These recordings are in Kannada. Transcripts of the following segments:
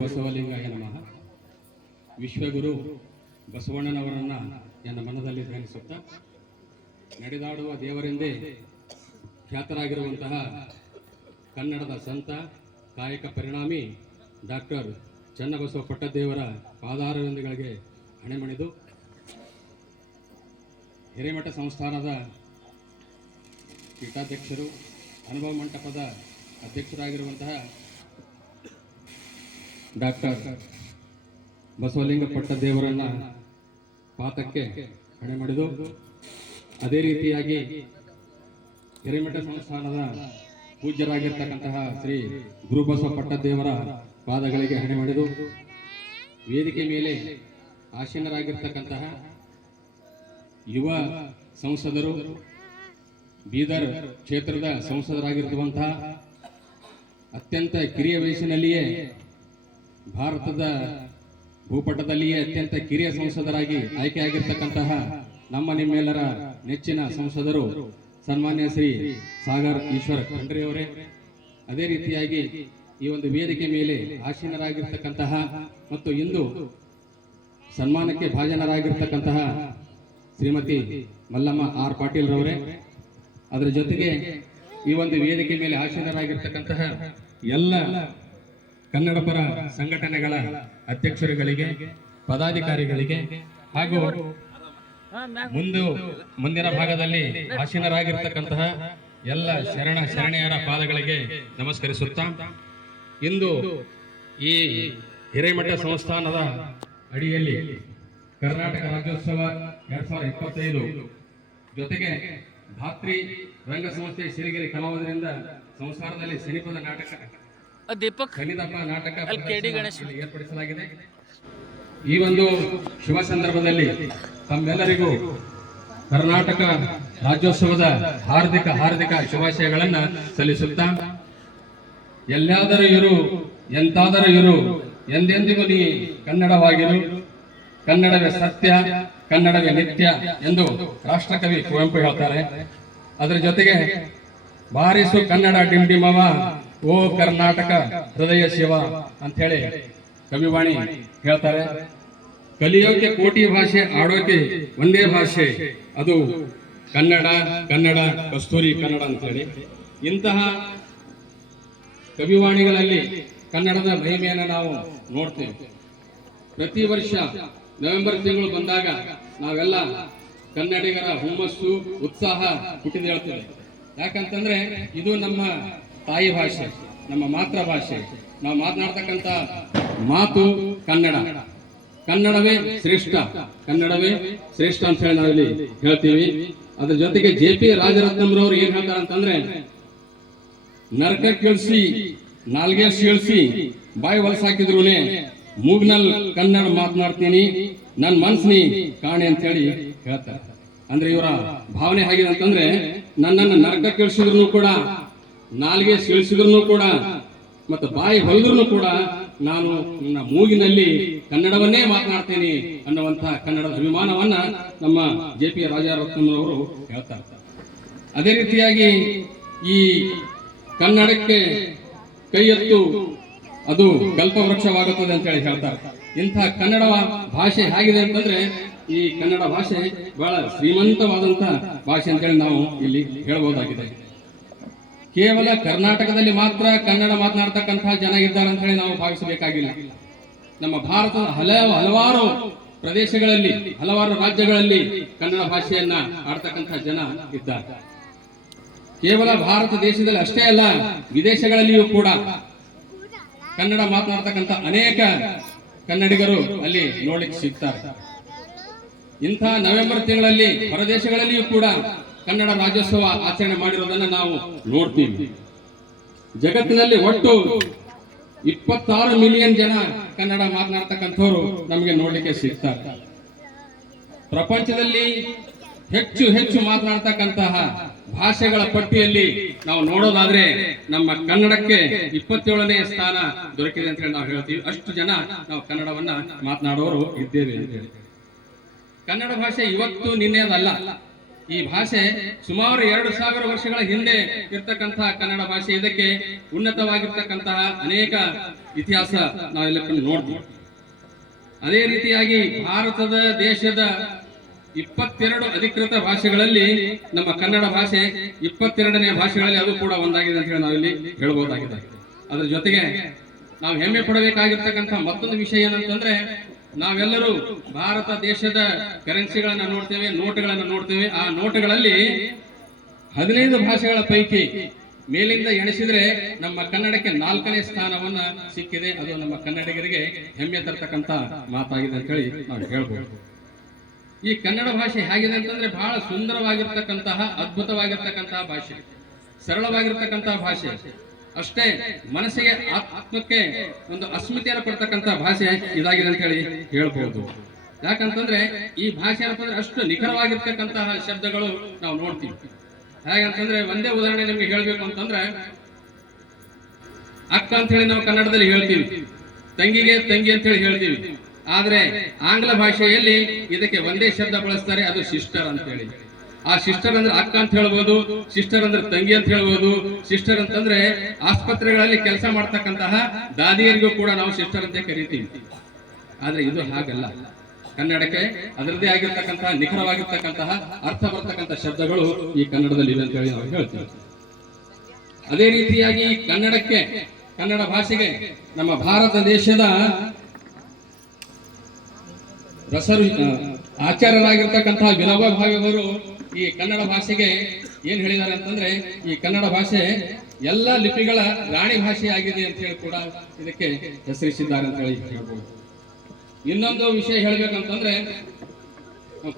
ಬಸವಲಿಂಗಾಯ ನಮಃ. ವಿಶ್ವಗುರು ಬಸವಣ್ಣನವರನ್ನ ನನ್ನ ಮನದಲ್ಲಿ ಧ್ಯಾನಿಸುತ್ತಾ ನಡೆದಾಡುವ ದೇವರೆಂದೇ ಖ್ಯಾತರಾಗಿರುವಂತಹ ಕನ್ನಡದ ಸಂತ, ಕಾಯಕ ಪರಿಣಾಮಿ ಡಾಕ್ಟರ್ ಚನ್ನಬಸವ ಪಟ್ಟದೇವರ ಪಾದಾರವಿಂದಗಳಿಗೆ ಹಣೆಮಣಿದು ಹಿರೇಮಠ ಸಂಸ್ಥಾನದ ಪೀಠಾಧ್ಯಕ್ಷರು, ಅನುಭವ ಮಂಟಪದ ಅಧ್ಯಕ್ಷರಾಗಿರುವಂತಹ ಡಾಕ್ಟರ್ ಬಸವಲಿಂಗ ಪಟ್ಟದೇವರನ್ನ ಪಾತಕ್ಕೆ ಹಣೆ ಮಾಡಿದು ಅದೇ ರೀತಿಯಾಗಿ ಹಿರೇಮಠ ಸಂಸ್ಥಾನದ ಪೂಜ್ಯರಾಗಿರ್ತಕ್ಕಂತಹ ಶ್ರೀ ಗುರುಬಸವ ಪಟ್ಟದೇವರ ಪಾದಗಳಿಗೆ ಹಣೆ ಮಾಡಿದು ವೇದಿಕೆ ಮೇಲೆ ಆಸೀನರಾಗಿರ್ತಕ್ಕಂತಹ ಯುವ ಸಂಸದರು, ಬೀದರ್ ಕ್ಷೇತ್ರದ ಸಂಸದರಾಗಿರುವಂತಹ ಅತ್ಯಂತ ಕಿರಿಯ ವಯಸ್ಸಿನಲ್ಲಿಯೇ ಭಾರತದ ಭೂಪಟದಲ್ಲಿಯೇ ಅತ್ಯಂತ ಕಿರಿಯ ಸಂಸದರಾಗಿ ಆಯ್ಕೆಯಾಗಿರ್ತಕ್ಕಂತಹ ನಮ್ಮ ನಿಮ್ಮೆಲ್ಲರ ನೆಚ್ಚಿನ ಸಂಸದರು ಸನ್ಮಾನ್ಯ ಶ್ರೀ ಸಾಗರ್ ಈಶ್ವರ್ ಖಂಡ್ರೆಯವರೇ, ಅದೇ ರೀತಿಯಾಗಿ ಈ ಒಂದು ವೇದಿಕೆ ಮೇಲೆ ಆಸೀನರಾಗಿರ್ತಕ್ಕಂತಹ ಮತ್ತು ಇಂದು ಸನ್ಮಾನಕ್ಕೆ ಭಾಜನರಾಗಿರ್ತಕ್ಕಂತಹ ಶ್ರೀಮತಿ ಮಲ್ಲಮ್ಮ ಆರ್ ಪಾಟೀಲ್ ರವರೇ ಅದರ ಜೊತೆಗೆ ಈ ಒಂದು ವೇದಿಕೆ ಮೇಲೆ ಆಸೀನರಾಗಿರ್ತಕ್ಕಂತಹ ಎಲ್ಲ ಕನ್ನಡ ಪರ ಸಂಘಟನೆಗಳ ಅಧ್ಯಕ್ಷರುಗಳಿಗೆ, ಪದಾಧಿಕಾರಿಗಳಿಗೆ ಹಾಗೂ ಮುಂದು ಮುಂದಿನ ಭಾಗದಲ್ಲಿ ಆಸೀನರಾಗಿರ್ತಕ್ಕಂತಹ ಎಲ್ಲ ಶರಣ ಶರಣೆಯರ ಪಾದಗಳಿಗೆ ನಮಸ್ಕರಿಸುತ್ತಾ, ಇಂದು ಈ ಹಿರೇಮಠ ಸಂಸ್ಥಾನದ ಅಡಿಯಲ್ಲಿ ಕರ್ನಾಟಕ ರಾಜ್ಯೋತ್ಸವ ಎರಡ್ ಸಾವಿರದ ಇಪ್ಪತ್ತೈದು ಜೊತೆಗೆ ಧಾತ್ರಿ ರಂಗ ಸಂಸ್ಥೆ ಸಿರಿಗೆರೆ ಕಲಾವಿದರಿಂದ ಸಂಸಾರದಲ್ಲಿ ಸಿನಿಪದ ನಾಟಕ ದೀಪಕ್ ನಾಟಕ ಅಲ್ಲಿ ಕೆ ಡಿ ಗಣೇಶ್. ಏರ್ಪಡಿಸಲಾಗಿದೆ ಈ ಒಂದು ಶುಭ ಸಂದರ್ಭದಲ್ಲಿ ತಮ್ಮೆಲ್ಲರಿಗೂ ಕರ್ನಾಟಕ ರಾಜ್ಯೋತ್ಸವದ ಹಾರ್ದಿಕ ಹಾರ್ದಿಕ ಶುಭಾಶಯಗಳನ್ನ ಸಲ್ಲಿಸುತ್ತಾ ಎಲ್ಲಾದರೂ ಇರು ಎಂತಾದರೂ ಇರು ಎಂದೆಂದಿಗೂ ನೀ ಕನ್ನಡವಾಗಿರು ಕನ್ನಡವೇ ಸತ್ಯ ಕನ್ನಡವೇ ನಿತ್ಯ ಎಂದು ರಾಷ್ಟ್ರಕವಿ ಕುವೆಂಪು ಹೇಳ್ತಾರೆ ಅದರ ಜೊತೆಗೆ ಬಾರಿಸು ಕನ್ನಡ ಡಿಂಡಿಮವ ಓ ಕರ್ನಾಟಕ ಹೃದಯ ಶಿವ ಅಂತ ಹೇಳಿ ಕವಿವಾಣಿ ಹೇಳ್ತಾರೆ. ಕಲಿಯೋಕೆ ಕೋಟಿ ಭಾಷೆ, ಆಡೋಕೆ ಒಂದೇ ಭಾಷೆ. ಅದು ಕನ್ನಡ ಕನ್ನಡ, ಕಸ್ತೂರಿ ಕನ್ನಡ ಅಂತ ಹೇಳಿ. ಇಂತಹ ಕವಿವಾಣಿಗಳಲ್ಲಿ ಕನ್ನಡದ ಮಹಿಮೆಯನ್ನು ನಾವು ನೋಡ್ತೇವೆ. ಪ್ರತಿ ವರ್ಷ ನವೆಂಬರ್ ತಿಂಗಳು ಬಂದಾಗ ನಾವೆಲ್ಲ ಕನ್ನಡಿಗರ ಹುಮ್ಮಸ್ಸು, ಉತ್ಸಾಹ ಹುಟ್ಟಿದೇಳ್ತದೆ. ಯಾಕಂತಂದ್ರೆ ಇದು ನಮ್ಮ ತಾಯಿ ಭಾಷೆ, ನಮ್ಮ ಮಾತೃ ಭಾಷೆ ನಾವು ಮಾತನಾಡ್ತಕ್ಕಂಥ ಮಾತು ಕನ್ನಡ. ಕನ್ನಡವೇ ಶ್ರೇಷ್ಠ. ಕನ್ನಡವೇ ಶ್ರೇಷ್ಠ ಅಂತ ಹೇಳಿ ನಾವಿಲ್ಲಿ ಹೇಳ್ತೀವಿ. ಅದ್ರ ಜೊತೆಗೆ ಜೆ ಪಿ ರಾಜರತ್ನಂರವ್ರು ಏನ್ ಹೇಳ್ತಾರೆ ಅಂತಂದ್ರೆ, ನರಕ ಕೇಳಿಸಿ ನಾಲ್ಗೆ ಕೇಳಿಸಿ ಬಾಯಿ ಹೊಲಸಾಕಿದ್ರುನೆ ಮೂಗ್ನಲ್ ಕನ್ನಡ ಮಾತನಾಡ್ತೀನಿ ನನ್ನ ಮನ್ಸ್ನಿ ಕಾಣೆ ಅಂತ ಹೇಳಿ ಹೇಳ್ತಾರೆ. ಅಂದ್ರೆ ಇವರ ಭಾವನೆ ಹೇಗಿದೆ ಅಂತಂದ್ರೆ, ನನ್ನನ್ನು ನರಕ ಕೇಳಿಸಿದ್ರು ಕೂಡ ನಾಲ್ಗೆ ಸೀಳ್ಸಿದ್ರು ಕೂಡ, ಮತ್ತು ಬಾಯಿ ಹೊಲಿದ್ರು ಕೂಡ ನಾನು ನನ್ನ ಮೂಗಿನಲ್ಲಿ ಕನ್ನಡವನ್ನೇ ಮಾತನಾಡ್ತೇನೆ ಅನ್ನುವಂತಹ ಕನ್ನಡದ ಅಭಿಮಾನವನ್ನ ನಮ್ಮ ಜೆ ಪಿ ರಾಜಾರತ್ನವರು ಹೇಳ್ತಾರೆ. ಅದೇ ರೀತಿಯಾಗಿ ಈ ಕನ್ನಡಕ್ಕೆ ಕೈ ಎತ್ತು ಅದು ಕಲ್ಪವೃಕ್ಷವಾಗುತ್ತದೆ ಅಂತ ಹೇಳಿ ಹೇಳ್ತಾರೆ. ಇಂತಹ ಕನ್ನಡ ಭಾಷೆ ಹೇಗಿದೆ ಅಂತಂದ್ರೆ ಈ ಕನ್ನಡ ಭಾಷೆ ಬಹಳ ಶ್ರೀಮಂತವಾದಂತಹ ಭಾಷೆ ಅಂತೇಳಿ ನಾವು ಇಲ್ಲಿ ಹೇಳ್ಬೋದಾಗಿದೆ. ಕೇವಲ ಕರ್ನಾಟಕದಲ್ಲಿ ಮಾತ್ರ ಕನ್ನಡ ಮಾತನಾಡ್ತಕ್ಕಂತಹ ಜನ ಇದ್ದಾರೆ ಅಂತ ಹೇಳಿ ನಾವು ಭಾವಿಸಬೇಕಾಗಿಲ್ಲ. ನಮ್ಮ ಭಾರತದ ಹಲವು ಹಲವಾರು ಪ್ರದೇಶಗಳಲ್ಲಿ, ಹಲವಾರು ರಾಜ್ಯಗಳಲ್ಲಿ ಕನ್ನಡ ಭಾಷೆಯನ್ನ ಆಡ್ತಕ್ಕಂತಹ ಜನ ಇದ್ದಾರೆ. ಕೇವಲ ಭಾರತ ದೇಶದಲ್ಲಿ ಅಷ್ಟೇ ಅಲ್ಲ, ವಿದೇಶಗಳಲ್ಲಿಯೂ ಕೂಡ ಕನ್ನಡ ಮಾತನಾಡ್ತಕ್ಕಂಥ ಅನೇಕ ಕನ್ನಡಿಗರು ಅಲ್ಲಿ ನೋಡಲಿಕ್ಕೆ ಸಿಗ್ತಾರೆ. ಇಂಥ ನವೆಂಬರ್ ತಿಂಗಳಲ್ಲಿ ಹೊರದೇಶಗಳಲ್ಲಿಯೂ ಕೂಡ ಕನ್ನಡ ರಾಜ್ಯೋತ್ಸವ ಆಚರಣೆ ಮಾಡಿರೋದನ್ನ ನಾವು ನೋಡ್ತೀವಿ. ಜಗತ್ತಿನಲ್ಲಿ ಒಟ್ಟು ಇಪ್ಪತ್ತಾರು ಮಿಲಿಯನ್ ಜನ ಕನ್ನಡ ಮಾತನಾಡ್ತಕ್ಕಂಥವ್ರು ನಮಗೆ ನೋಡ್ಲಿಕ್ಕೆ ಸಿಗ್ತಾರೆ. ಪ್ರಪಂಚದಲ್ಲಿ ಹೆಚ್ಚು ಹೆಚ್ಚು ಮಾತನಾಡ್ತಕ್ಕಂತಹ ಭಾಷೆಗಳ ಪಟ್ಟಿಯಲ್ಲಿ ನಾವು ನೋಡೋದಾದ್ರೆ ನಮ್ಮ ಕನ್ನಡಕ್ಕೆ ಇಪ್ಪತ್ತೇಳನೇ ಸ್ಥಾನ ದೊರಕಿದೆ ಅಂತ ಹೇಳಿ ನಾವು ಹೇಳ್ತೀವಿ. ಅಷ್ಟು ಜನ ನಾವು ಕನ್ನಡವನ್ನ ಮಾತನಾಡೋರು ಇದ್ದೇವೆ ಅಂತ ಹೇಳಿ. ಕನ್ನಡ ಭಾಷೆ ಇವತ್ತು ನಿನ್ನೆದಲ್ಲ. ಈ ಭಾಷೆ ಸುಮಾರು ಎರಡು ಸಾವಿರ ವರ್ಷಗಳ ಹಿಂದೆ ಇರ್ತಕ್ಕಂತಹ ಕನ್ನಡ ಭಾಷೆ. ಇದಕ್ಕೆ ಉನ್ನತವಾಗಿರ್ತಕ್ಕಂತಹ ಅನೇಕ ಇತಿಹಾಸ ನಾವೆಲ್ಲ ನೋಡ್ತೀವಿ. ಅದೇ ರೀತಿಯಾಗಿ ಭಾರತದ ದೇಶದ ಇಪ್ಪತ್ತೆರಡು ಅಧಿಕೃತ ಭಾಷೆಗಳಲ್ಲಿ ನಮ್ಮ ಕನ್ನಡ ಭಾಷೆ ಇಪ್ಪತ್ತೆರಡನೇ ಭಾಷೆಗಳಲ್ಲಿ ಅದು ಕೂಡ ಒಂದಾಗಿದೆ ಅಂತ ಹೇಳಿ ನಾವಿಲ್ಲಿ ಹೇಳ್ಬೋದಾಗಿದೆ. ಅದರ ಜೊತೆಗೆ ನಾವು ಹೆಮ್ಮೆ ಪಡಬೇಕಾಗಿರ್ತಕ್ಕಂಥ ಮತ್ತೊಂದು ವಿಷಯ ಏನಂತಂದ್ರೆ ನಾವೆಲ್ಲರೂ ಭಾರತ ದೇಶದ ಕರೆನ್ಸಿಗಳನ್ನ ನೋಡ್ತೇವೆ, ನೋಟುಗಳನ್ನು ನೋಡ್ತೇವೆ. ಆ ನೋಟುಗಳಲ್ಲಿ ಹದಿನೈದು ಭಾಷೆಗಳ ಪೈಕಿ ಮೇಲಿಂದ ಎಣಿಸಿದ್ರೆ ನಮ್ಮ ಕನ್ನಡಕ್ಕೆ ನಾಲ್ಕನೇ ಸ್ಥಾನವನ್ನ ಸಿಕ್ಕಿದೆ. ಅದು ನಮ್ಮ ಕನ್ನಡಿಗರಿಗೆ ಹೆಮ್ಮೆ ತರ್ತಕ್ಕಂಥ ಮಾತಾಗಿದೆ ಅಂತ ಹೇಳಿ ನಾವು ಹೇಳ್ಬೋದು. ಈ ಕನ್ನಡ ಭಾಷೆ ಹೇಗಿದೆ ಅಂತಂದ್ರೆ ಬಹಳ ಸುಂದರವಾಗಿರ್ತಕ್ಕಂತಹ, ಅದ್ಭುತವಾಗಿರ್ತಕ್ಕಂತಹ ಭಾಷೆ. ಸರಳವಾಗಿರ್ತಕ್ಕಂತಹ ಭಾಷೆ. ಅಷ್ಟೇ ಮನಸ್ಸಿಗೆ ಆತ್ಮಕ್ಕೆ ಒಂದು ಅಸ್ಮಿತೆಯನ್ನು ಕೊಡ್ತಕ್ಕಂತ ಭಾಷೆ ಇದಾಗಿದೆ ಅಂತ ಹೇಳಿ ಹೇಳ್ಬೋದು. ಯಾಕಂತಂದ್ರೆ ಈ ಭಾಷೆ ಅಂತಂದ್ರೆ ಅಷ್ಟು ನಿಖರವಾಗಿರ್ತಕ್ಕಂತಹ ಶಬ್ದಗಳು ನಾವು ನೋಡ್ತೀವಿ. ಹೇಗಂತಂದ್ರೆ ಒಂದೇ ಉದಾಹರಣೆ ನಿಮ್ಗೆ ಹೇಳ್ಬೇಕು ಅಂತಂದ್ರೆ, ಅಕ್ಕ ಅಂತ ಹೇಳಿ ನಾವು ಕನ್ನಡದಲ್ಲಿ ಹೇಳ್ತೀವಿ. ತಂಗಿಗೆ ತಂಗಿ ಅಂತ ಹೇಳಿ ಹೇಳ್ತೀವಿ. ಆದ್ರೆ ಆಂಗ್ಲ ಭಾಷೆಯಲ್ಲಿ ಇದಕ್ಕೆ ಒಂದೇ ಶಬ್ದ ಬಳಸ್ತಾರೆ, ಅದು ಸಿಸ್ಟರ್ ಅಂತ ಹೇಳಿ. ಆ ಸಿಸ್ಟರ್ ಅಂದ್ರೆ ಅಕ್ಕ ಅಂತ ಹೇಳ್ಬೋದು ಸಿಸ್ಟರ್ ಅಂದ್ರೆ ತಂಗಿ ಅಂತ ಹೇಳ್ಬೋದು. ಸಿಸ್ಟರ್ ಅಂತಂದ್ರೆ ಆಸ್ಪತ್ರೆಗಳಲ್ಲಿ ಕೆಲಸ ಮಾಡ್ತಕ್ಕಂತಹ ದಾದಿಯರಿಗೂ ಕೂಡ ನಾವು ಸಿಸ್ಟರ್ ಅಂತ ಕರಿತೀವಿ. ಆದ್ರೆ ಇದು ಹಾಗಲ್ಲ. ಕನ್ನಡಕ್ಕೆ ಅದರದೇ ಆಗಿರ್ತಕ್ಕಂತಹ, ನಿಖರವಾಗಿರ್ತಕ್ಕಂತಹ ಅರ್ಥ ಬರ್ತಕ್ಕಂಥ ಶಬ್ದಗಳು ಈ ಕನ್ನಡದಲ್ಲಿ ಇದೆ ಅಂತ ಹೇಳಿ ನಾವು ಹೇಳ್ತೀವಿ. ಅದೇ ರೀತಿಯಾಗಿ ಕನ್ನಡಕ್ಕೆ, ಕನ್ನಡ ಭಾಷೆಗೆ ನಮ್ಮ ಭಾರತ ದೇಶದ ರಸರು ಆಚಾರ್ಯರಾಗಿರ್ತಕ್ಕಂತಹ ವಿನೋಬಾ ಅವರು ಈ ಕನ್ನಡ ಭಾಷೆಗೆ ಏನ್ ಹೇಳಿದ್ದಾರೆ ಅಂತಂದ್ರೆ, ಈ ಕನ್ನಡ ಭಾಷೆ ಎಲ್ಲ ಲಿಪಿಗಳ ರಾಣಿ ಭಾಷೆಯಾಗಿದೆ ಅಂತ ಹೇಳಿ ಕೂಡ ಇದಕ್ಕೆ ಹೆಸರಿಸಿದ್ದಾರೆ ಅಂತ ಹೇಳಿ ಹೇಳ್ಬೋದು. ಇನ್ನೊಂದು ವಿಷಯ ಹೇಳ್ಬೇಕಂತಂದ್ರೆ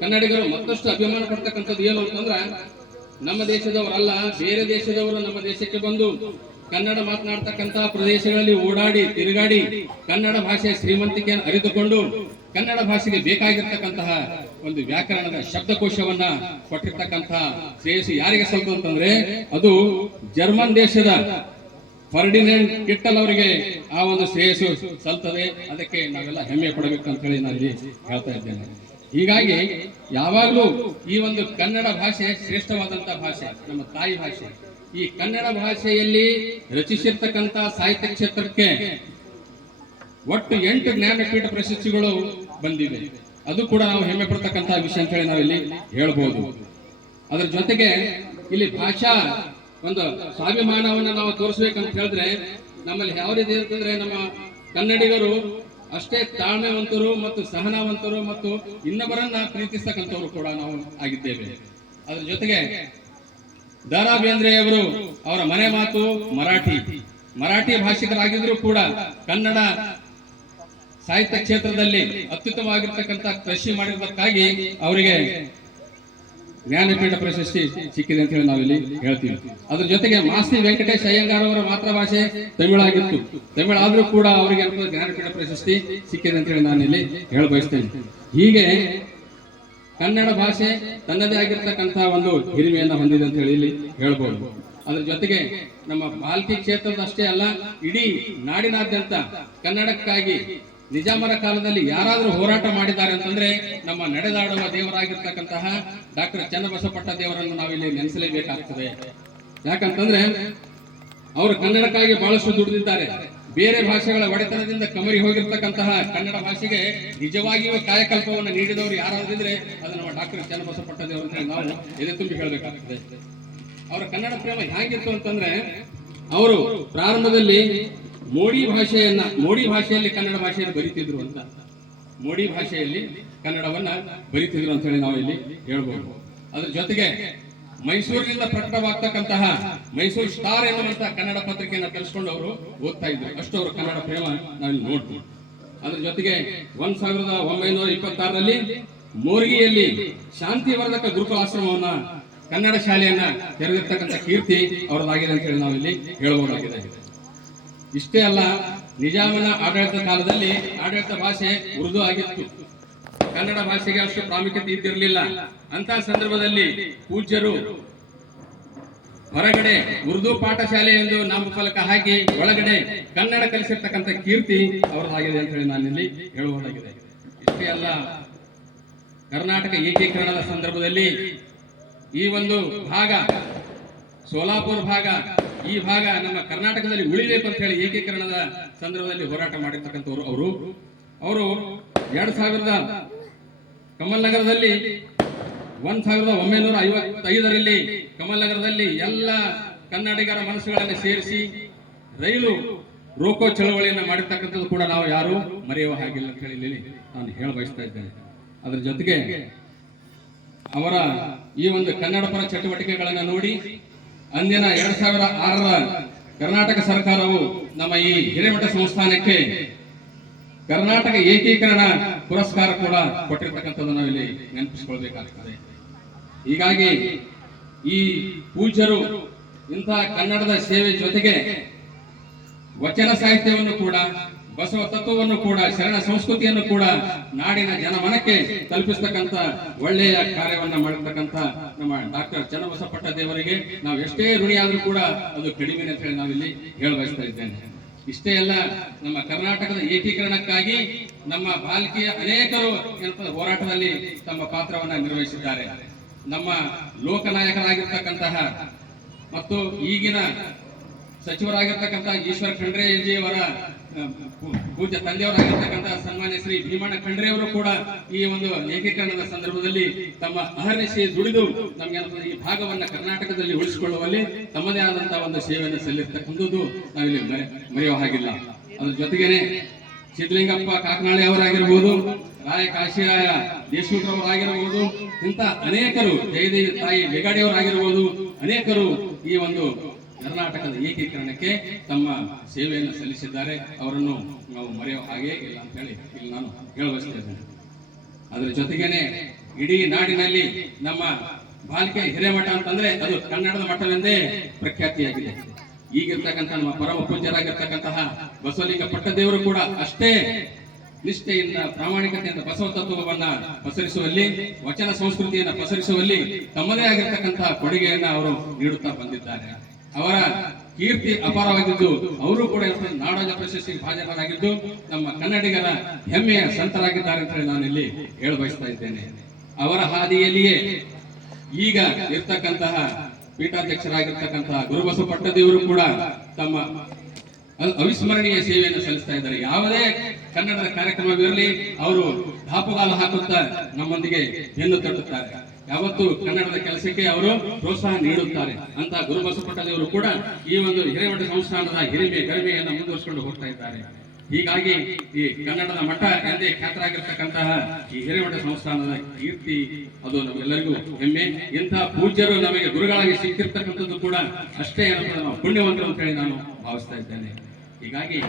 ಕನ್ನಡಿಗರು ಮತ್ತಷ್ಟು ಅಭಿಮಾನ ಪಡ್ತಕ್ಕಂಥದ್ದು ಏನು ಅಂತಂದ್ರೆ, ನಮ್ಮ ದೇಶದವರಲ್ಲ, ಬೇರೆ ದೇಶದವರು ನಮ್ಮ ದೇಶಕ್ಕೆ ಬಂದು ಕನ್ನಡ ಮಾತನಾಡ್ತಕ್ಕಂಥ ಪ್ರದೇಶಗಳಲ್ಲಿ ಓಡಾಡಿ, ತಿರುಗಾಡಿ ಕನ್ನಡ ಭಾಷೆಯ ಶ್ರೀಮಂತಿಕೆಯನ್ನು ಅರಿತುಕೊಂಡು ಕನ್ನಡ ಭಾಷೆಗೆ ಬೇಕಾಗಿರ್ತಕ್ಕಂತಹ ಒಂದು ವ್ಯಾಕರಣದ ಶಬ್ದಕೋಶವನ್ನ ಕೊಟ್ಟಿರ್ತಕ್ಕಂಥ ಶ್ರೇಯಸ್ಸು ಯಾರಿಗೆ ಸ್ವಲ್ಪ ಅಂತಂದ್ರೆ ಅದು ಜರ್ಮನ್ ದೇಶದ ಫರ್ಡಿನೆಂಟ್ ಕಿಟ್ಟಲ್ ಅವರಿಗೆ ಆ ಒಂದು ಶ್ರೇಯಸ್ಸು ಸಲ್ತದೆ. ಅದಕ್ಕೆ ನಾವೆಲ್ಲ ಹೆಮ್ಮೆ ಪಡಬೇಕು ಅಂತ ಹೇಳಿ ನಾನು ಹೇಳ್ತಾ ಇದ್ದೇನೆ. ಹೀಗಾಗಿ ಯಾವಾಗಲೂ ಈ ಒಂದು ಕನ್ನಡ ಭಾಷೆ ಶ್ರೇಷ್ಠವಾದಂತ ಭಾಷೆ, ನಮ್ಮ ತಾಯಿ ಭಾಷೆ. ಈ ಕನ್ನಡ ಭಾಷೆಯಲ್ಲಿ ರಚಿಸಿರ್ತಕ್ಕಂಥ ಸಾಹಿತ್ಯ ಕ್ಷೇತ್ರಕ್ಕೆ ಒಟ್ಟು ಎಂಟು ಜ್ಞಾನಪೀಠ ಪ್ರಶಸ್ತಿಗಳು ಬಂದಿವೆ. ಅದು ಕೂಡ ನಾವು ಹೆಮ್ಮೆ ಪಡ್ತಕ್ಕಂತಹ ವಿಷಯ ಅಂತ ಹೇಳಿ ನಾವಿಲ್ಲಿ ಹೇಳ್ಬೋದು. ಅದರ ಜೊತೆಗೆ ಇಲ್ಲಿ ಭಾಷಾ ಒಂದು ಸ್ವಾಭಿಮಾನವನ್ನ ನಾವು ತೋರಿಸ್ಬೇಕಂತ ಹೇಳಿದ್ರೆ ನಮ್ಮಲ್ಲಿ ಯಾವ ರೀತಿ ಅಂತಂದ್ರೆ ನಮ್ಮ ಕನ್ನಡಿಗರು ಅಷ್ಟೇ ತಾಳ್ಮೆವಂತರು ಮತ್ತು ಸಹನವಂತರು ಮತ್ತು ಇನ್ನೊಬ್ಬರನ್ನ ಪ್ರೀತಿಸ್ತಕ್ಕಂಥವ್ರು ಕೂಡ ನಾವು ಆಗಿದ್ದೇವೆ. ಅದ್ರ ಜೊತೆಗೆ ದಾರಾ ಬೇಂದ್ರೆ ಅವರು ಅವರ ಮನೆ ಮಾತು ಮರಾಠಿ. ಮರಾಠಿ ಭಾಷಿಕರಾಗಿದ್ರು ಕೂಡ ಕನ್ನಡ ಸಾಹಿತ್ಯ ಕ್ಷೇತ್ರದಲ್ಲಿ ಅತ್ಯುತ್ತಮವಾಗಿರ್ತಕ್ಕಂಥ ಕೃಷಿ ಮಾಡಿರೋದಕ್ಕಾಗಿ ಅವರಿಗೆ ಜ್ಞಾನಪೀಠ ಪ್ರಶಸ್ತಿ ಸಿಕ್ಕಿದೆ ಅಂತ ಹೇಳಿ ನಾವಿಲ್ಲಿ ಹೇಳ್ತೀವಿ. ಅದ್ರ ಜೊತೆಗೆ ಮಾಸ್ತಿ ವೆಂಕಟೇಶ್ ಅಯ್ಯಂಗಾರ್ ಅವರ ಮಾತೃಭಾಷೆ ತಮಿಳಾಗಿತ್ತು ತಮಿಳಾದ್ರೂ ಕೂಡ ಅವರಿಗೆ ಜ್ಞಾನಪೀಠ ಪ್ರಶಸ್ತಿ ಸಿಕ್ಕಿದೆ ಅಂತ ಹೇಳಿ ನಾನು ಇಲ್ಲಿ ಹೇಳ ಬಯಸ್ತೇನೆ. ಹೀಗೆ ಕನ್ನಡ ಭಾಷೆ ತನ್ನದೇ ಆಗಿರ್ತಕ್ಕಂತಹ ಒಂದು ಹಿರಿಮೆಯನ್ನು ಹೊಂದಿದೆ ಅಂತ ಹೇಳಿ ಇಲ್ಲಿ ಹೇಳ್ಬೋದು. ಅದ್ರ ಜೊತೆಗೆ ನಮ್ಮ ಬಾಲ್ಕಿ ಕ್ಷೇತ್ರದಷ್ಟೇ ಅಲ್ಲ, ಇಡೀ ನಾಡಿನಾದ್ಯಂತ ಕನ್ನಡಕ್ಕಾಗಿ ನಿಜಾಮರ ಕಾಲದಲ್ಲಿ ಯಾರಾದರೂ ಹೋರಾಟ ಮಾಡಿದ್ದಾರೆ ಅಂತಂದ್ರೆ ನಮ್ಮ ನಡೆದಾಡುವ ದೇವರಾಗಿರ್ತಕ್ಕಂತಹ ಡಾಕ್ಟರ್ ಚನ್ನಬಸವಪಟ್ಟ ದೇವರನ್ನು ನಾವಿಲ್ಲಿ ನೆನೆಸಲೇಬೇಕಾಗ್ತದೆ. ಯಾಕಂತಂದ್ರೆ ಅವರು ಕನ್ನಡಕ್ಕಾಗಿ ಬಹಳಷ್ಟು ದುಡಿದಿದ್ದಾರೆ. ಬೇರೆ ಭಾಷೆಗಳ ಒಡೆತನದಿಂದ ಕಮರಿ ಹೋಗಿರ್ತಕ್ಕಂತಹ ಕನ್ನಡ ಭಾಷೆಗೆ ನಿಜವಾಗಿಯೂ ಕಾಯಕಲ್ಪವನ್ನು ನೀಡಿದವರು ಯಾರಾದ್ರಿದ್ರೆ ಅದು ನಮ್ಮ ಡಾಕ್ಟರ್ ಚನ್ನಬಸವಪಟ್ಟ ದೇವರು ಅಂತ ನಾವು ಎದೆ ತುಂಬಿ ಹೇಳಬೇಕಾಗ್ತದೆ. ಅವರ ಕನ್ನಡ ಪ್ರೇಮ ಹೇಗಿತ್ತು ಅಂತಂದ್ರೆ, ಅವರು ಪ್ರಾರಂಭದಲ್ಲಿ ಮೋಡಿ ಭಾಷೆಯನ್ನ, ಮೋಡಿ ಭಾಷೆಯಲ್ಲಿ ಕನ್ನಡ ಭಾಷೆಯನ್ನು ಬರಿತಿದ್ರು ಅಂತ. ಮೋಡಿ ಭಾಷೆಯಲ್ಲಿ ಕನ್ನಡವನ್ನ ಬರಿತಿದ್ರು ಅಂತ ಹೇಳಿ ನಾವು ಇಲ್ಲಿ ಹೇಳ್ಬೋದು. ಅದ್ರ ಜೊತೆಗೆ ಮೈಸೂರಿನಿಂದ ಪ್ರಕಟವಾಗ್ತಕ್ಕಂತಹ ಮೈಸೂರು ಸ್ಟಾರ್ ಎನ್ನುವಂತಹ ಕನ್ನಡ ಪತ್ರಿಕೆಯನ್ನ ತರಿಸ್ಕೊಂಡು ಅವರು ಓದ್ತಾ ಇದ್ರು. ಅಷ್ಟು ಅವರು ಕನ್ನಡ ಪ್ರೇಮ ನಾವಿಲ್ಲಿ ನೋಡ್ತೀವಿ. ಅದ್ರ ಜೊತೆಗೆ ಒಂದ್ ಸಾವಿರದ ಒಂಬೈನೂರ ಇಪ್ಪತ್ತಾರರಲ್ಲಿ ಮೋರ್ಗಿಯಲ್ಲಿ ಶಾಂತಿವರ್ಧಕ ಗುರುಕುಲ ಆಶ್ರಮವನ್ನ ಕನ್ನಡ ಶಾಲೆಯನ್ನ ತೆರೆದಿರ್ತಕ್ಕಂಥ ಕೀರ್ತಿ ಅವರದಾಗಿದೆ ಅಂತ ಹೇಳಿ ನಾವಿಲ್ಲಿ ಹೇಳಬಹುದಾಗಿದೆ ಇಷ್ಟೇ ಅಲ್ಲ, ನಿಜಾಮನ ಆಡಳಿತ ಕಾಲದಲ್ಲಿ ಆಡಳಿತ ಭಾಷೆ ಉರ್ದು ಆಗಿತ್ತು. ಕನ್ನಡ ಭಾಷೆಗೆ ಅಷ್ಟು ಪ್ರಾಮುಖ್ಯತೆ ಇದ್ದಿರಲಿಲ್ಲ. ಅಂತ ಸಂದರ್ಭದಲ್ಲಿ ಪೂಜ್ಯರು ಹೊರಗಡೆ ಉರ್ದು ಪಾಠಶಾಲೆ ಎಂದು ನಾಮಫಲಕ ಹಾಕಿ ಒಳಗಡೆ ಕನ್ನಡ ಕಲಿಸಿರ್ತಕ್ಕಂಥ ಕೀರ್ತಿ ಅವರದಾಗಿದೆ ಅಂತ ಹೇಳಿ ನಾನಿಲ್ಲಿ ಹೇಳುವುದಾಗಿದೆ. ಇಷ್ಟೇ ಅಲ್ಲ, ಕರ್ನಾಟಕ ಏಕೀಕರಣದ ಸಂದರ್ಭದಲ್ಲಿ ಈ ಒಂದು ಭಾಗ, ಸೋಲಾಪುರ ಭಾಗ ಈ ಭಾಗ ನಮ್ಮ ಕರ್ನಾಟಕದಲ್ಲಿ ಉಳಿಬೇಕು ಅಂತ ಹೇಳಿ ಏಕೀಕರಣದ ಸಂದರ್ಭದಲ್ಲಿ ಹೋರಾಟ ಮಾಡಿರ್ತಕ್ಕಂಥವ್ರು ಅವರು. ಅವರು ಎರಡ್ ಸಾವಿರದ ಕಮಲ್ ನಗರದಲ್ಲಿ ಒಂದ್ ಸಾವಿರದ ಒಂಬೈನೂರ ಐವತ್ತೈದರಲ್ಲಿ ಕಮಲ್ ನಗರದಲ್ಲಿ ಎಲ್ಲ ಕನ್ನಡಿಗರ ಮನಸ್ಸುಗಳನ್ನು ಸೇರಿಸಿ ರೈಲು ರೋಕೋ ಚಳವಳಿಯನ್ನು ಮಾಡಿರ್ತಕ್ಕಂಥದ್ದು ಕೂಡ ನಾವು ಯಾರು ಮರೆಯುವ ಹಾಗಿಲ್ಲ ಅಂತ ಹೇಳಿ ನಾನು ಹೇಳ ಬಯಸ್ತಾ ಇದ್ದೇನೆ. ಅದರ ಜೊತೆಗೆ ಅವರ ಈ ಒಂದು ಕನ್ನಡ ಪರ ಚಟುವಟಿಕೆಗಳನ್ನು ನೋಡಿ ಅಂದಿನ ಎರಡ್ ಸಾವಿರ ಆರರ ಕರ್ನಾಟಕ ಸರ್ಕಾರವು ನಮ್ಮ ಈ ಹಿರೇಮಠ ಸಂಸ್ಥಾನಕ್ಕೆ ಕರ್ನಾಟಕ ಏಕೀಕರಣ ಪುರಸ್ಕಾರ ಕೂಡ ಕೊಟ್ಟಿರ್ತಕ್ಕಂಥದ್ದು ನಾವಿಲ್ಲಿ ನೆನಪಿಸಿಕೊಳ್ಬೇಕಾಗ್ತದೆ. ಹೀಗಾಗಿ ಈ ಪೂಜ್ಯರು ಇಂತಹ ಕನ್ನಡದ ಸೇವೆ ಜೊತೆಗೆ ವಚನ ಸಾಹಿತ್ಯವನ್ನು ಕೂಡ ಬಸವ ತತ್ವವನ್ನು ಕೂಡ, ಶರಣ ಸಂಸ್ಕೃತಿಯನ್ನು ಕೂಡ ನಾಡಿನ ಜನಮನಕ್ಕೆ ತಲುಪಿಸ್ತಕ್ಕಂಥ ಒಳ್ಳೆಯ ಕಾರ್ಯವನ್ನ ಮಾಡಿರ್ತಕ್ಕಂಥ ನಮ್ಮ ಡಾಕ್ಟರ್ ಚನ್ನಬಸಪ್ಪಟ್ಟ ದೇವರಿಗೆ ನಾವು ಎಷ್ಟೇ ಋಣಿಯಾದ್ರೂ ಕೂಡ ಅದು ಕಡಿಮೆ ಅಂತ ಹೇಳಿ ನಾವಿಲ್ಲಿ ಹೇಳ ಬಯಸ್ತಾ ಇದ್ದೇನೆ. ಇಷ್ಟೇ ಅಲ್ಲ, ನಮ್ಮ ಕರ್ನಾಟಕದ ಏಕೀಕರಣಕ್ಕಾಗಿ ನಮ್ಮ ಬಾಲ್ಕಿಯ ಅನೇಕರು ಹೋರಾಟದಲ್ಲಿ ತಮ್ಮ ಪಾತ್ರವನ್ನ ನಿರ್ವಹಿಸಿದ್ದಾರೆ. ನಮ್ಮ ಲೋಕನಾಯಕರಾಗಿರ್ತಕ್ಕಂತಹ ಮತ್ತು ಈಗಿನ ಸಚಿವರಾಗಿರ್ತಕ್ಕಂಥ ಈಶ್ವರ್ ಖಂಡ್ರೆಜಿಯವರ ಆ, ಪೂ- ಪೂಜ್ಯ ತಂದೆಯವರಾಗಿರ್ತಕ್ಕಂಥ ಸನ್ಮಾನ್ಯ ಶ್ರೀ ಭೀಮಣ್ಣ ಖಂಡ್ರೆ ಅವರು ಕೂಡ ಈ ಒಂದು ಏಕೀಕರಣದ ಸಂದರ್ಭದಲ್ಲಿ ತಮ್ಮ ಅಹರ್ನಿಶಿ ದುಡಿದು ನಮಗೆ ಈ ಭಾಗವನ್ನ ಕರ್ನಾಟಕದಲ್ಲಿ ಉಳಿಸಿಕೊಳ್ಳುವಲ್ಲಿ ತಮ್ಮದೇ ಆದಂತಹ ಒಂದು ಸೇವೆಯನ್ನು ಸಲ್ಲಿರ್ತಕ್ಕಂಥದ್ದು ನಾವಿಲ್ಲಿ ಮರೆಯೋ ಹಾಗಿಲ್ಲ. ಅದ್ರ ಜೊತೆಗೇನೆ ಸಿದ್ಧಲಿಂಗಪ್ಪ ಕಾಕನಾಳೆ ಅವರಾಗಿರ್ಬೋದು ರಾಯ ಕಾಶಿರಾಯ ದೇಶಮುಖ್ ಅವರಾಗಿರ್ಬೋದು ಇಂಥ ಅನೇಕರು ಜಯದೇವಿ ತಾಯಿ ಬೆಗಾಡಿಯವರಾಗಿರ್ಬೋದು ಅನೇಕರು ಈ ಒಂದು ಕರ್ನಾಟಕದ ಏಕೀಕರಣಕ್ಕೆ ತಮ್ಮ ಸೇವೆಯನ್ನು ಸಲ್ಲಿಸಿದ್ದಾರೆ. ಅವರನ್ನು ನಾವು ಮರೆಯುವ ಹಾಗೆ ಇಲ್ಲ ಅಂತ ಹೇಳಿ ಇಲ್ಲಿ ನಾನು ಹೇಳಬಯಸ್ತಾ ಇದ್ದೇನೆ ಅದರ ಜೊತೆಗೇನೆ ಇಡೀ ನಾಡಿನಲ್ಲಿ ನಮ್ಮ ಬಾಲಿಕೆ ಹಿರೇಮಠ ಅಂತಂದ್ರೆ ಅದು ಕನ್ನಡದ ಮಠವೆಂದೇ ಪ್ರಖ್ಯಾತಿಯಾಗಿದೆ. ಈಗಿರ್ತಕ್ಕಂಥ ನಮ್ಮ ಪರಮ ಪೂಜ್ಯರಾಗಿರ್ತಕ್ಕಂತಹ ಬಸವಲಿಂಗ ಪಟ್ಟದೇವರು ಕೂಡ ಅಷ್ಟೇ ನಿಷ್ಠೆಯಿಂದ, ಪ್ರಾಮಾಣಿಕತೆಯಿಂದ ಬಸವ ತತ್ವವನ್ನ ಪಸರಿಸುವಲ್ಲಿ, ವಚನ ಸಂಸ್ಕೃತಿಯನ್ನ ಪಸರಿಸುವಲ್ಲಿ ತಮ್ಮದೇ ಆಗಿರ್ತಕ್ಕಂತಹ ಕೊಡುಗೆಯನ್ನ ಅವರು ನೀಡುತ್ತಾ ಬಂದಿದ್ದಾರೆ. ಅವರ ಕೀರ್ತಿ ಅಪಾರವಾಗಿದ್ದು, ಅವರು ಕೂಡ ನಾಡೋಜ ಪ್ರಶಸ್ತಿ ಭಾಜನರಾಗಿದ್ದು, ನಮ್ಮ ಕನ್ನಡಿಗರ ಹೆಮ್ಮೆಯ ಸಂತರಾಗಿದ್ದಾರೆ ಅಂತ ಹೇಳಿ ನಾನು ಇಲ್ಲಿ ಹೇಳ ಬಯಸ್ತಾ ಇದ್ದೇನೆ. ಅವರ ಹಾದಿಯಲ್ಲಿಯೇ ಈಗ ಇರ್ತಕ್ಕಂತಹ ಪೀಠಾಧ್ಯಕ್ಷರಾಗಿರ್ತಕ್ಕಂತಹ ಗುರುಬಸವ ಕೂಡ ತಮ್ಮ ಅವಿಸ್ಮರಣೀಯ ಸೇವೆಯನ್ನು ಸಲ್ಲಿಸ್ತಾ ಇದ್ದಾರೆ. ಯಾವುದೇ ಕನ್ನಡದ ಕಾರ್ಯಕ್ರಮವಿರಲಿ, ಅವರು ದಾಪುಗಾಲು ಹಾಕುತ್ತಾ ನಮ್ಮೊಂದಿಗೆ ಹೆಣ್ಣು ತಟ್ಟುತ್ತಾರೆ. ಯಾವತ್ತು ಕನ್ನಡದ ಕೆಲಸಕ್ಕೆ ಅವರು ಪ್ರೋತ್ಸಾಹ ನೀಡುತ್ತಾರೆ. ಅಂತ ಗುರುಬಸವಪಟ್ಟದೇವರು ಕೂಡ ಈ ಒಂದು ಹಿರೇಮಠ ಸಂಸ್ಥಾನದ ಹಿರಿಮೆ, ಗರಿಮೆಯನ್ನು ಮುಂದುವರಿಸಿಕೊಂಡು ಹೋಗ್ತಾ ಇದ್ದಾರೆ. ಹೀಗಾಗಿ ಈ ಕನ್ನಡದ ಮಠ ಎಂದೇ ಖ್ಯಾತರಾಗಿರ್ತಕ್ಕಂತಹ ಈ ಹಿರೇಮಠ ಸಂಸ್ಥಾನದ ಕೀರ್ತಿ, ಅದು ನಮಗೆಲ್ಲರಿಗೂ ಹೆಮ್ಮೆ. ಇಂತಹ ಪೂಜ್ಯರು ನಮಗೆ ಗುರುಗಳಾಗಿ ಸಿಕ್ಕಿರ್ತಕ್ಕಂಥದ್ದು ಕೂಡ ಅಷ್ಟೇ ಏನಪ್ಪ ನಾವು ಪುಣ್ಯವಂತರು ಅಂತ ಹೇಳಿ ನಾನು ಭಾವಿಸ್ತಾ ಇದ್ದೇನೆ. ಹೀಗಾಗಿ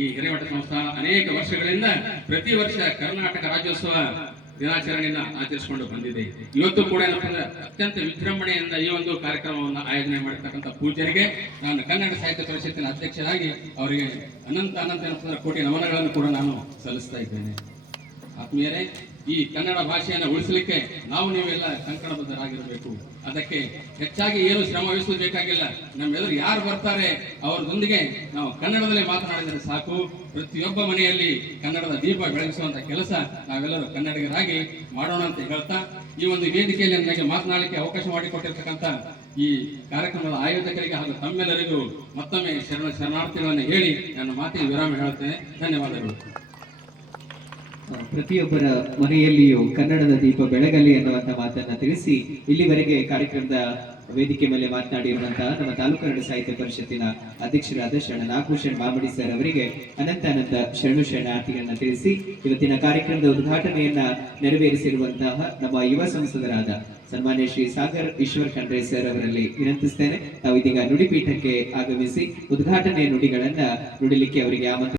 ಈ ಹಿರೇಮಠ ಸಂಸ್ಥಾನ ಅನೇಕ ವರ್ಷಗಳಿಂದ ಪ್ರತಿ ವರ್ಷ ಕರ್ನಾಟಕ ರಾಜ್ಯೋತ್ಸವ ದಿನಾಚರಣೆಯನ್ನ ಆಚರಿಸಿಕೊಂಡು ಬಂದಿದೆ. ಇವತ್ತು ಕೂಡ ಏನಪ್ಪ ಅಂದ್ರೆ ಅತ್ಯಂತ ವಿಜೃಂಭಣೆಯಿಂದ ಈ ಒಂದು ಕಾರ್ಯಕ್ರಮವನ್ನು ಆಯೋಜನೆ ಮಾಡಿರ್ತಕ್ಕಂಥ ಪೂಜರಿಗೆ ನಾನು ಕನ್ನಡ ಸಾಹಿತ್ಯ ಪರಿಷತ್ತಿನ ಅಧ್ಯಕ್ಷರಾಗಿ ಅವರಿಗೆ ಅನಂತ ಅನಂತ ಏನಪ್ಪ ಅಂದ್ರೆ ಕೋಟಿ ನಮನಗಳನ್ನು ಕೂಡ ನಾನು ಸಲ್ಲಿಸ್ತಾ ಇದ್ದೇನೆ. ಆತ್ಮೀಯರೇ ಈ ಕನ್ನಡ ಭಾಷೆಯನ್ನು ಉಳಿಸಲಿಕ್ಕೆ ನಾವು ನೀವೆಲ್ಲ ಕಂಕಣಬದ್ಧರಾಗಿರಬೇಕು ಅದಕ್ಕೆ ಹೆಚ್ಚಾಗಿ ಏನು ಶ್ರಮ ವಹಿಸಬೇಕಾಗಿಲ್ಲ. ನಮ್ಮೆದುರು ಯಾರು ಬರ್ತಾರೆ ಅವರದೊಂದಿಗೆ ನಾವು ಕನ್ನಡದಲ್ಲಿ ಮಾತನಾಡಿದರೆ ಸಾಕು. ಪ್ರತಿಯೊಬ್ಬ ಮನೆಯಲ್ಲಿ ಕನ್ನಡದ ದೀಪ ಬೆಳಗಿಸುವಂತ ಕೆಲಸ ನಾವೆಲ್ಲರೂ ಕನ್ನಡಿಗರಾಗಿ ಮಾಡೋಣ ಅಂತ ಹೇಳ್ತಾ, ಈ ಒಂದು ವೇದಿಕೆಯಲ್ಲಿ ನನಗೆ ಮಾತನಾಡಲಿಕ್ಕೆ ಅವಕಾಶ ಮಾಡಿಕೊಟ್ಟಿರ್ತಕ್ಕಂಥ ಈ ಕಾರ್ಯಕ್ರಮದ ಆಯೋಜಕರಿಗೆ ಹಾಗೂ ತಮ್ಮೆಲ್ಲರಿಗೂ ಮತ್ತೊಮ್ಮೆ ಶರಣ ಶರಣಾರ್ಥಿಗಳನ್ನು ಹೇಳಿ ನನ್ನ ಮಾತಿಗೆ ವಿರಾಮ ಹೇಳುತ್ತೇನೆ ಧನ್ಯವಾದಗಳು. ಪ್ರತಿಯೊಬ್ಬರ ಮನೆಯಲ್ಲಿಯೂ ಕನ್ನಡದ ದೀಪ ಬೆಳಗಲಿ ಅನ್ನುವಂತ ಮಾತನ್ನ ತಿಳಿಸಿ ಇಲ್ಲಿವರೆಗೆ ಕಾರ್ಯಕ್ರಮದ ವೇದಿಕೆ ಮೇಲೆ ಮಾತನಾಡಿರುವಂತಹ ನಮ್ಮ ತಾಲೂಕು ಕನ್ನಡ ಸಾಹಿತ್ಯ ಪರಿಷತ್ತಿನ ಅಧ್ಯಕ್ಷರಾದ ಶರಣ ನಾಗಭೂಷಣ್ ಮಾಮಡಿ ಸರ್ ಅವರಿಗೆ ಅನಂತ ಅನಂತ ಶರಣು ಶರಣಾರ್ಥಿಗಳನ್ನ ತಿಳಿಸಿ ಇವತ್ತಿನ ಕಾರ್ಯಕ್ರಮದ ಉದ್ಘಾಟನೆಯನ್ನ ನೆರವೇರಿಸಿರುವಂತಹ ನಮ್ಮ ಯುವ ಸಂಸದರಾದ ಸನ್ಮಾನ್ಯ ಶ್ರೀ ಸಾಗರ್ ಈಶ್ವರ್ ಖಂಡ್ರೆ ಸರ್ ಅವರಲ್ಲಿ ವಿನಂತಿಸ್ತೇನೆ. ತಾವು ಇದೀಗ ನುಡಿಪೀಠಕ್ಕೆ ಆಗಮಿಸಿ ಉದ್ಘಾಟನೆಯ ನುಡಿಗಳನ್ನ ನುಡಿಲಿಕ್ಕೆ ಅವರಿಗೆ ಆಮಂತ್ರಣ